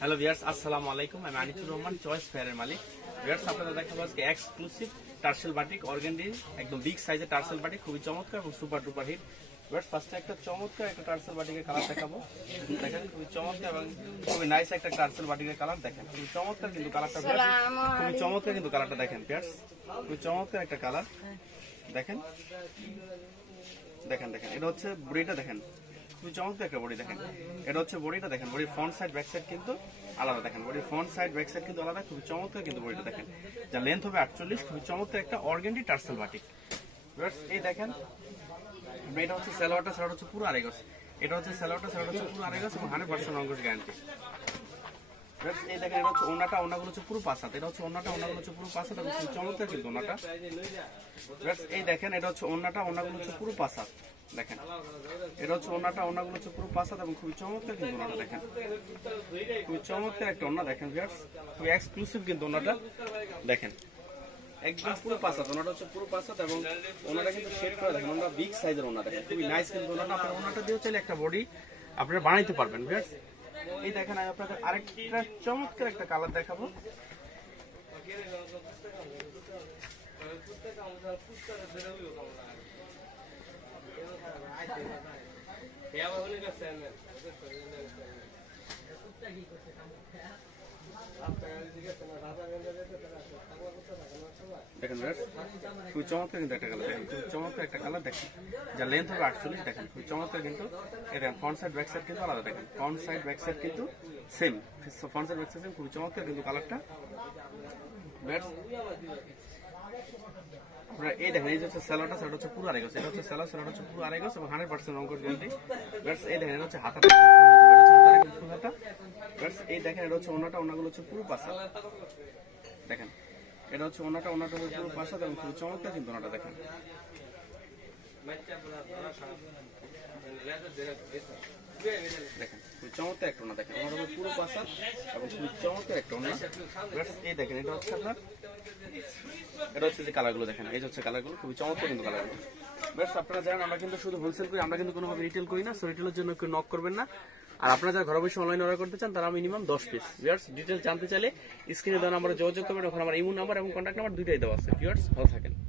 Hello viewers, আসসালামু আলাইকুম। আমি আনিসুর রহমান, চয়েস ফেয়ারের মালিক। ভিউয়ার্স, আপনাদের দেখাবো আজকে এক্সক্লুসিভ টার্সেল বাটিক অর্গানডি, একদম বিগ সাইজের টার্সেল বাটিক, খুবই চমৎকার এবং সুপার ডুপার হিট। ভিউয়ার্স, ফার্স্টে একটা চমৎকার একটা টার্সেল বাটিকের কালার দেখাবো। দেখেন, খুবই চমৎকার এবং খুবই নাইস একটা টার্সেল বাটিকের কালার। দেখেন, খুবই চমৎকার কিন্তু কালারটা, খুবই চমৎকার কিন্তু কালারটা দেখেন ভিউয়ার্স, খুবই চমৎকার একটা কালার। দেখেন দেখেন দেখেন এটা হচ্ছে বডিটা, দেখেন খুবই চমৎকার একটা বডি। দেখেন এটা হচ্ছে বডিটা, দেখেন বডির ফ্রন্ট সাইড ব্যাক সাইড কিন্তু আলাদা। দেখেন বডির ফ্রন্ট সাইড ব্যাক সাইড কিন্তু আলাদা, খুবই চমৎকার কিন্তু বডিটা। দেখেন যার লেন্থ হবে 48, খুবই চমৎকার একটা অর্গানডি টার্সেল বাটিক। এই দেখেন এটা হচ্ছে সালোয়ারটা, সালোয়ার হচ্ছে পুরো আড়াই গজ। এটা হচ্ছে সালোয়ারটা, সালোয়ার হচ্ছে পুরো আড়াই গজ এবং 100% রঙ্গস গ্যারান্টি। এই দেখেন এটা হচ্ছে ওন্নাটা, ওন্নাগুলো হচ্ছে পুরো 5 হাত। এটা হচ্ছে ওন্নাটা, ওন্নাগুলো হচ্ছে পুরো 5 হাত এবং খুব চমৎকার কিন্তু ওন্নাটা। এই দেখেন এটা হচ্ছে ওন্নাটা, ওন্নাগুলো হচ্ছে পুরো 5 হাত। দেখেন এটা হচ্ছে ওন্নাটা, ওন্নাগুলো হচ্ছে পুরো 5 হাত এবং খুবই চমৎকার কিন্তু ওন্নাটা। দেখেন খুবই চমৎকার একটা ওন্না। দেখেন ভিউয়ার্স, খুবই এক্সক্লুসিভ কিন্তু ওন্নাটা। দেখেন একদম পুরো 5 হাত, ওন্নাটা হচ্ছে পুরো 5 হাত এবং ওন্নাটা কিন্তু শেড করা। দেখেন ওন্না বিগ সাইজের ওন্না। দেখেন খুবই নাইস কিন্তু ওন্নাটা। আপনারা ওন্নাটা দিয়েও চাইলে একটা বডি আপনারা বানাইতে পারবেন ভিউয়ার্স। এই দেখেন আমি আপনাদের আরেকটা চমৎকার একটা কালার দেখাবো। দেখেন খুবই চমৎকার কিন্তু একটা কালার। দেখেন খুবই চমৎকার একটা কালার। দেখেন যার লেন্থ হবে 48। দেখেন খুবই চমৎকার কিন্তু এটা ফ্রন্ট সাইড ব্যাক সাইড কিন্তু আলাদা। দেখেন ফ্রন্ট সাইড ব্যাক সাইড কিন্তু same, front side back side same, খুবই চমৎকার কিন্তু কালারটা। এই দেখেন এই হচ্ছে সালোয়ারটা, সালোয়ার হচ্ছে পুরো আড়াই গজ। এটা হচ্ছে সালোয়ার, সালোয়ার হচ্ছে পুরো আড়াই গজ এবং 100% রঙ্গস গ্যারান্টি। এই দেখেন এটা হচ্ছে হাতাটা, ফুল হাতা। এই দেখেন এটা হচ্ছে ওন্নাটা, ওন্নাগুলো হচ্ছে পুরো 5 হাত। দেখেন এটা হচ্ছে ওন্নাটা, ওন্নাটা হচ্ছে পুরো 5 হাত এবং খুবই চমৎকার কিন্তু ওন্নাটা। দেখেন দেখেন খুবই চমৎকার একটা ওন্না। দেখেন ওন্নাটা পুরো 5 হাত এবং খুবই চমৎকার একটা ওন্না। এই দেখেন এটা হচ্ছে আপনার, এটা হচ্ছে যে কালারগুলো। দেখেন এই হচ্ছে কালারগুলো, খুবই চমৎকার কিন্তু কালারগুলো। বেস্ট আপনারা জানেন আমরা কিন্তু শুধু হোলসেল করি, আমরা কিন্তু কোনোভাবে রিটেল করি না। সো রিটেলের জন্য কেউ নক করবেন না। আর আপনারা যারা ঘরে বসে অনলাইন অর্ডার করতে চান তারা মিনিমাম 10 পিস। ভিউয়ার্স, ডিটেইলস জানতে চাইলে স্ক্রিনে দেওয়া নাম্বারে যোগাযোগ করবেন। ওখানে আমার ইমো নাম্বার এবং কন্ট্যাক্ট নাম্বার দুইটাই দেওয়া আছে। ভিউয়ার্স, ভালো থাকেন।